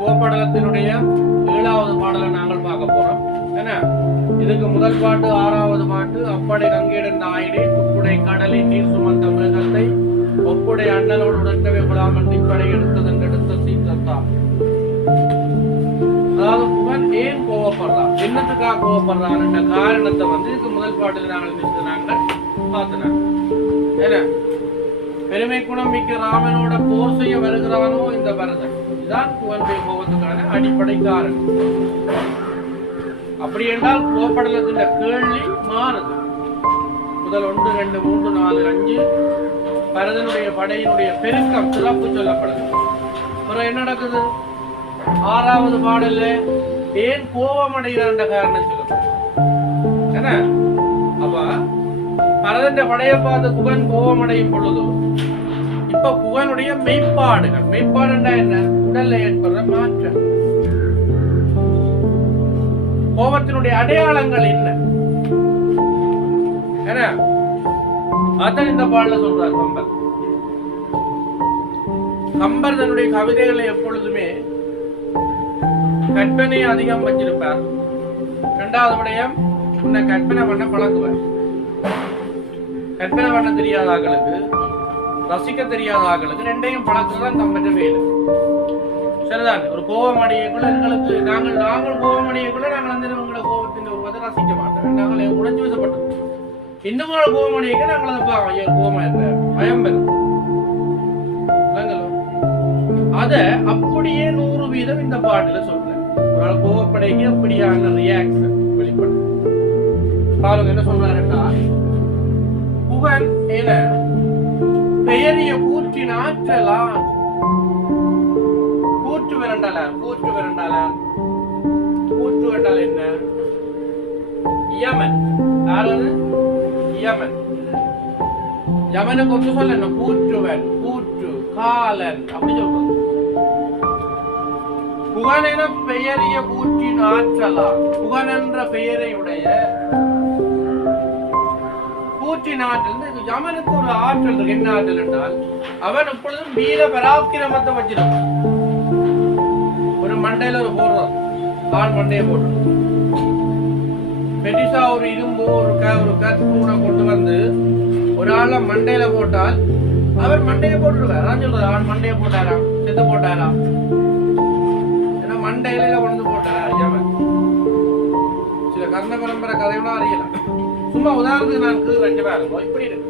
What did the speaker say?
கோப்படலத்தினுடைய 7வது பாடலை நாங்கள் பார்க்க போறோம். என்ன இதுக்கு முதல் பாட்டு 6வது பாட்டு. அப்படை கங்கேடன் நாயிடே துப்புடை கடலின் நீர் சுமந்த மிருகத்தை ஒப்புடை அண்ணனோடு உடற்கவே குலாமன் திப்படை எடுத்ததன் எடுத்த சீற்றத்தா. அதாவது புகன் ஏன் கோவப்படுறான், என்னத்துக்காக கோவப்படுறான் என்ற காரணத்தை இதுக்கு முதல் பாட்டில் நாங்கள் பார்த்தோம். என்ன பெருமை குணம் மிக்க ராமனோட போர் செய்ய வருகிறானோ இந்த பரதன், இதுதான் புகனுடைய கோபத்துக்கான அடிப்படை காரணம். அப்படி என்றால் கோப்படலத்தின் கேள்வி மாறுது. முதல் 1, 2, 3, 4, 5 பரதனுடைய படையினுடைய பெருக்கம் சிறப்பு சொல்லப்படுது. அப்புறம் என்ன நடக்குது? 6வது பாடல்ல ஏன் கோபம் அடைகிற காரணம் சொல்லப்படுது. என்ன அப்ப பரதன் படையை பார்த்து குகன் கோபம் அடையும் பொழுது இப்ப குகனுடைய மெய்ப்பாடுகள், மெய்ப்பாடுண்டா என்ன? உடல்ல ஏற்படுற மாற்றம், கோபத்தினுடைய அடையாளங்கள் என்ன? அதான் இந்த பாடல சொல்றார் கம்பர். கம்பர் தன்னுடைய கவிதைகளை எப்பொழுதுமே கற்பனை அதிகம் வச்சிருப்பார். 2வது விடயம், உன்னை கற்பனை பண்ண பழக்குவார். கற்பனை பண்ண தெரியாத ஆக்களுக்கு, ரசிக்க தெரியாத ஆக்களுக்கு 2யும் பழக்குறதான் கம்பற்ற வேலை. சரிதான். ஒரு கோபம் அடையக்குள்ள எங்களுக்கு நாங்கள் கோபம் அடையக்குள்ள நாங்கள் உங்களை கோபத்தின் உருவத்தை ரசிக்க மாட்டோம். நாங்கள் உணர்ச்சி வசப்பட்டோம். இன்னும் கோபம் அடையக்க நாங்கள் அதை கோபமா இருக்க பயம் பெறும். அத அப்படியே 100% இந்த பாட்டுல சொல்றேன். ஒரு கோபப்படைக்கு அப்படியான ரியாக்ஷன் வெளிப்படும். பாருங்க என்ன சொல்றாருன்னா, புகன் என பெயரிய கூற்றின் ஆற்றலான் கூற்று விரண்டாளர். கூற்று விரண்டாளர், கூற்று என்றால் என்ன? யமன். யாராவது? யமன். யமனுக்கு ஒன்று சொல்ல என்ன? கூற்றுவன், கூற்று, காலன் அப்படி சொல்றது. புகன் என பெயரிய கூற்றின் ஆற்றலா. புகன் என்ற பெயரை உடைய கூற்றின் ஆற்றல். யமனுக்கு ஒரு ஆற்றல் இருக்கு. என்ன ஆற்றல் என்றால், அவன் எப்பொழுதும் வீர பராக்கிரமத்தை வச்சிருப்பான். ஒரு மண்டையில ஒரு போடுறது, ஆள் மண்டையை போட்டு பெரிசா ஒரு இரும்பு ஒரு கற்பூனை கொண்டு வந்து ஒரு ஆள மண்டையில போட்டால் அவர் மண்டையை போட்டுருவார். அதான் சொல்றது, ஆள் மண்டையை போட்டாராம், செத்து போட்டாராம். ஏன்னா மண்டையில கொண்டு போட்டாரா யமன். சில கர்ண பரம்பரை கதையெல்லாம் அறியலாம். சும்மா உதாரணத்துக்கு நான் 2 பேரும் இப்படி இருக்கு.